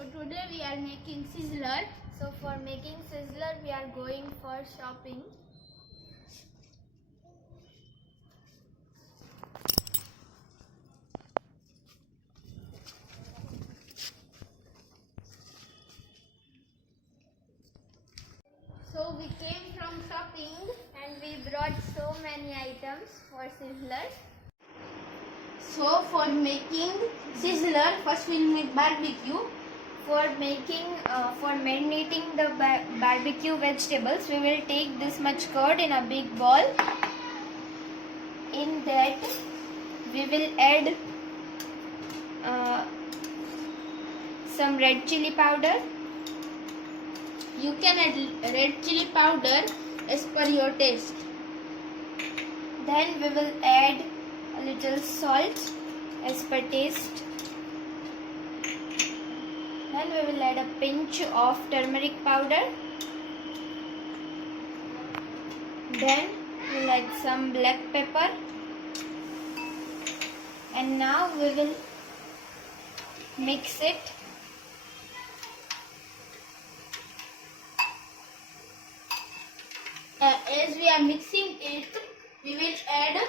So today we are making sizzler. So for making sizzler we are going for shopping. So we came from shopping And we brought so many items for sizzler. So for making sizzler, first we'll make barbecue. For marinating the barbecue vegetables, we will take this much curd in a big bowl. In that we will add some red chili powder. You can add red chili powder as per your taste. Then we will add a little salt as per taste. Then we will add a pinch of turmeric powder. Then we will add some black pepper. And now we will mix it. As we are mixing it, we will add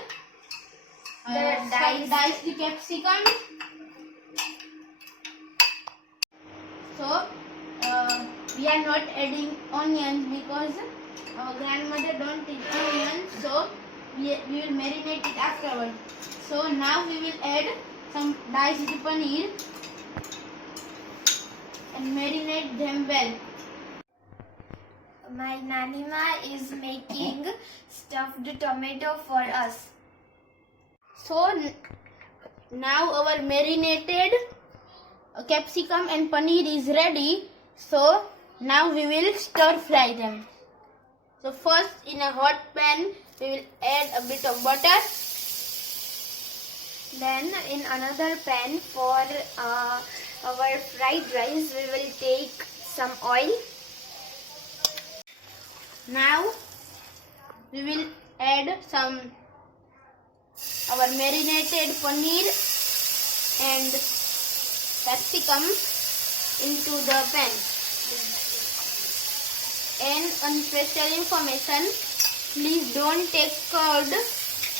The diced capsicum. So we are not adding onions because our grandmother don't eat onions, so we will marinate it afterwards. So now we will add some diced paneer and marinate them well. My Nanima is making stuffed tomato for us. So now our marinated capsicum and paneer is ready. So now we will stir fry them. So first in a hot pan we will add a bit of butter. Then in another pan for our fried rice, we will take some oil. Now we will add some our marinated paneer and capsicum into the pan. And on special information, please don't take curd,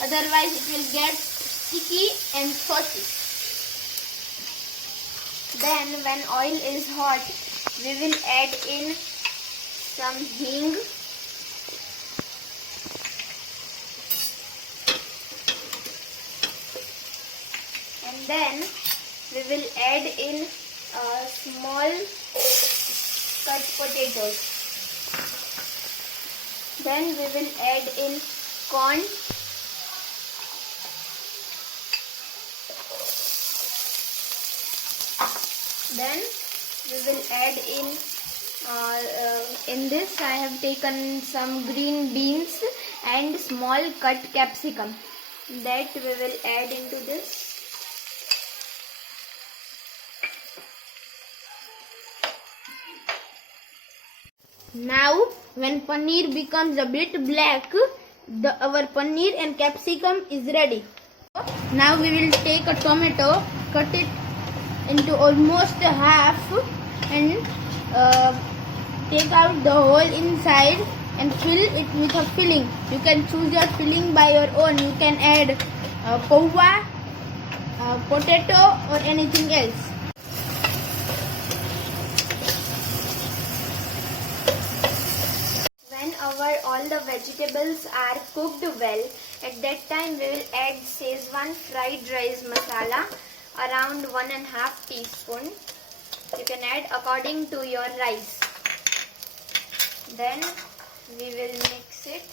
otherwise it will get sticky and saucy. Then when oil is hot, we will add in some hing. And then we will add in small cut potatoes. Then we will add in corn. Then we will add in this I have taken some green beans and small cut capsicum. That we will add into this. Now when paneer becomes a bit black, our paneer and capsicum is ready. Now we will take a tomato, cut it into almost half and take out the whole inside and fill it with a filling. You can choose your filling by your own. You can add pova, potato or anything else. When all the vegetables are cooked well, at that time we will add Szechuan fried rice masala around 1.5 teaspoon. You can add according to your rice. Then we will mix it.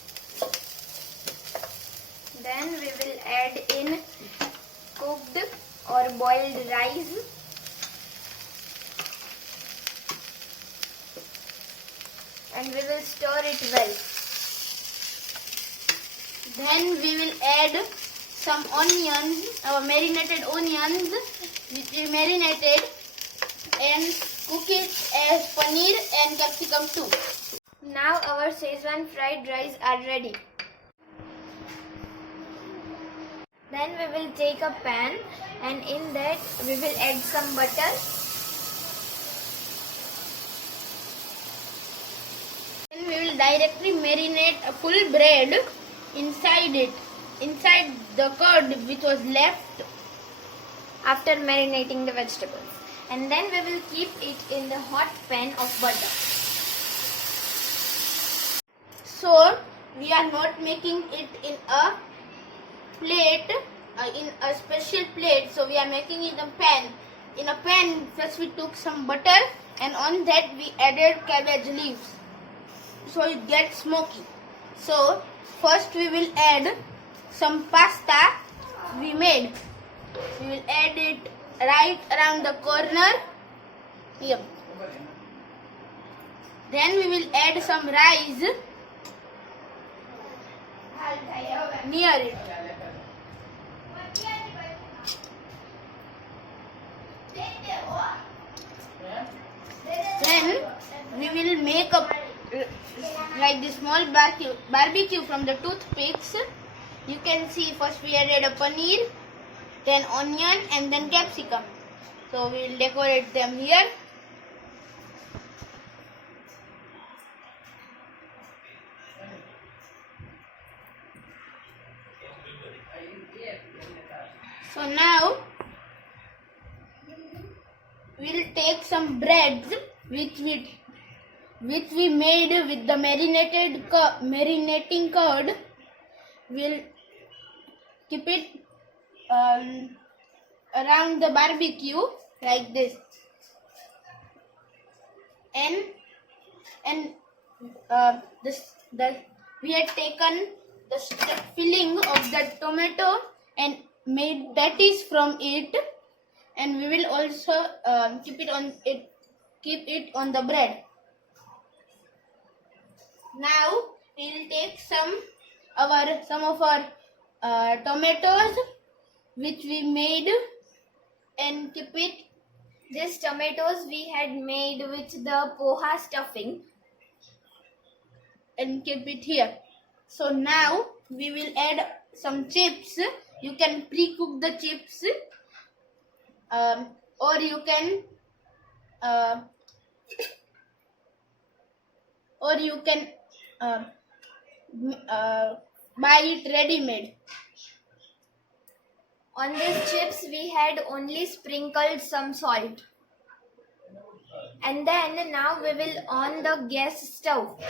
Then we will add in cooked or boiled rice. And we will stir it well. Then we will add some onions, our marinated onions which we marinated, and cook it as paneer and capsicum too. Now our Szechuan fried rice are ready. Then we will take a pan and in that we will add some butter. directly marinate a full bread inside it, inside the curd which was left after marinating the vegetables. And then we will keep it in the hot pan of butter. So we are not making it in a plate, in a special plate. So we are making it in a pan. In a pan, first we took some butter and on that we added cabbage leaves. So it gets smoky. So first we will add some pasta we made. We will add it right around the corner. Here. Then we will add some rice near it. Then we will make a like the small barbecue from the toothpicks. You can see first we added a paneer, then onion and then capsicum. So we will decorate them here. So now we will take some breads which we made with the marinating curd. We'll keep it around the barbecue like this, and we had taken the filling of the tomato and made patties from it, and we will also keep it on the bread. Now we will take some of our tomatoes which we made and keep it. These tomatoes we had made with the poha stuffing and keep it here. So now we will add some chips. You can pre-cook the chips, or you can buy it ready-made. On these chips we had only sprinkled some salt. And then now we will on the gas stove.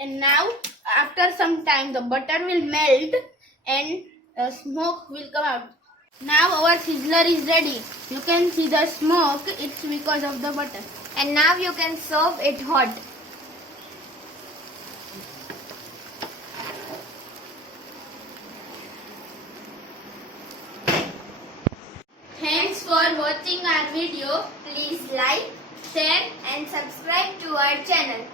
And now after some time the butter will melt and smoke will come out. Now our sizzler is ready. You can see the smoke, it's because of the butter. And now you can serve it hot. Thanks for watching our video. Please like, share and subscribe to our channel.